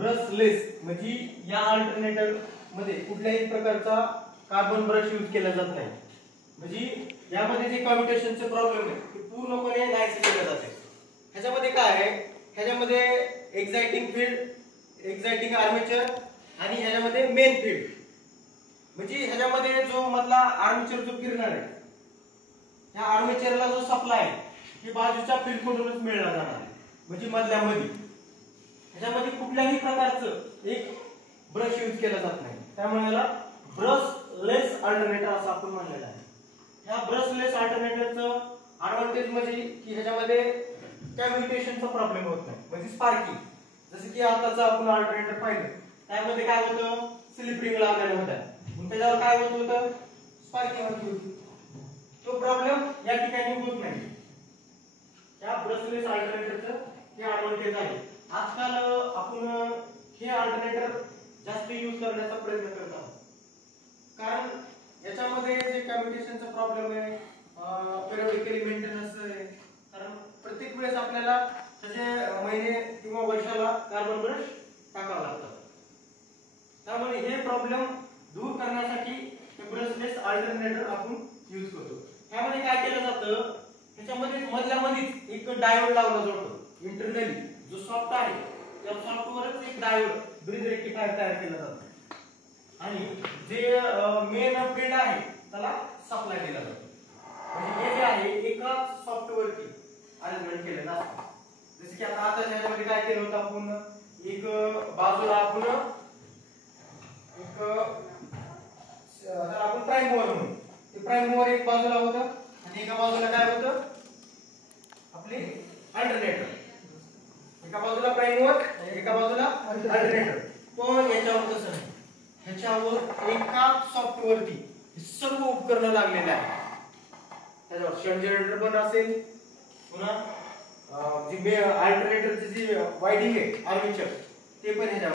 Brushless म्हणजे या alternator मध्ये कुठल्याही प्रकारचा कार्बन ब्रश यूज केला जात नाही. म्हणजे यामध्ये जे कम्युटेशनचे प्रॉब्लेम आहे ते पूर्णपणे नाहीसे केले जाते. ह्याच्यामध्ये काय आहे, ह्याच्यामध्ये एक्साइटिंग फील्ड, एक्साइटिंग आर्मेचर आणि ह्याच्यामध्ये मेन फील्ड. म्हणजे ह्याच्यामध्ये जो मधला आर्मेचर जो फिरणार आहे ह्या आर्मेचरला जो सप्लाय आहे हे बाजूच्या फील्ड कडूनच मिळणार जाणार. म्हणजे मधल्या मध्ये ह्याच्यामध्ये कुठल्याही प्रकारचं एक ब्रश यूज केला जात नाही. त्यामुळे याला ब्रशलेस अल्टरनेटर असं आपण म्हणलेलं आहे. ह्या ब्रशलेस अल्टरनेटरचं ऍडव्हांटेज म्हणजे की ह्याच्यामध्ये कम्युनिकेशनचा प्रॉब्लेम होत नाही. म्हणजे स्पार्किंग, जसं की आताचं आपण अल्टरनेटर पाहिलं त्यामध्ये काय होतं, स्लिप रिंग लावलेल्या होत्या, त्याच्यावर काय होत होतं, स्पार्किंग होत होती. तो प्रॉब्लेम या ठिकाणी होत नाही. या ब्रशलेस अल्टरनेटरचं हे ऍडव्हांटेज आहे. आजकाल आपण हे अल्टरनेटर जास्त यूज करण्याचा प्रयत्न करत आहोत. कारण याच्यामध्ये जे कम्युनिकेशनचा प्रॉब्लेम आहे, पेरियोडिकली मेंटेनन्स आहे. कारण प्रत्येक वेळेस आपल्याला त्याचे महिने किंवा वर्षाला कार्बन ब्रश टाकावा लागतात. त्यामुळे हे प्रॉब्लेम दूर करण्यासाठी हे ब्रशलेस अल्टरनेटर आपण यूज करतो. ह्यामध्ये काय केलं जातं, ह्याच्यामध्ये मधल्या मध्येच एक डायोड लावला जातो इंटरनली. जो सॉफ्ट आहे त्या सॉफ्टवरच एक डायोड ब्रिज रेक्टिफायर तयार केला जातो आणि जे मेन फील्ड आहे त्याला सप्लाय दिला जातो. म्हणजे हे जे आहे एका सॉफ्टवरती अरेंजमेंट केलेलं असतं. जसं की आता ह्याच्यामध्ये काय केलं होतं आपण, एक बाजूला आपण प्राइम मूव्हर म्हणून ते प्राइम मूव्हर एक बाजूला होतं आणि एका बाजूला काय होतं, आपले अल्टरनेटर. एका बाजूला प्राइम मूव्हर, एका बाजूला अल्टरनेटर. पण याच्यावर तसं नाही, ह्याच्यावर एका सॉफ्टवरती सर्व उपकरणं लागलेले आहेत. त्याच्यावर शंट जनरेटर पण असेल, पुन्हा जी अल्टरनेटरची जी वायडिंग आहे आर्मेचर ते पण ह्याच्यावर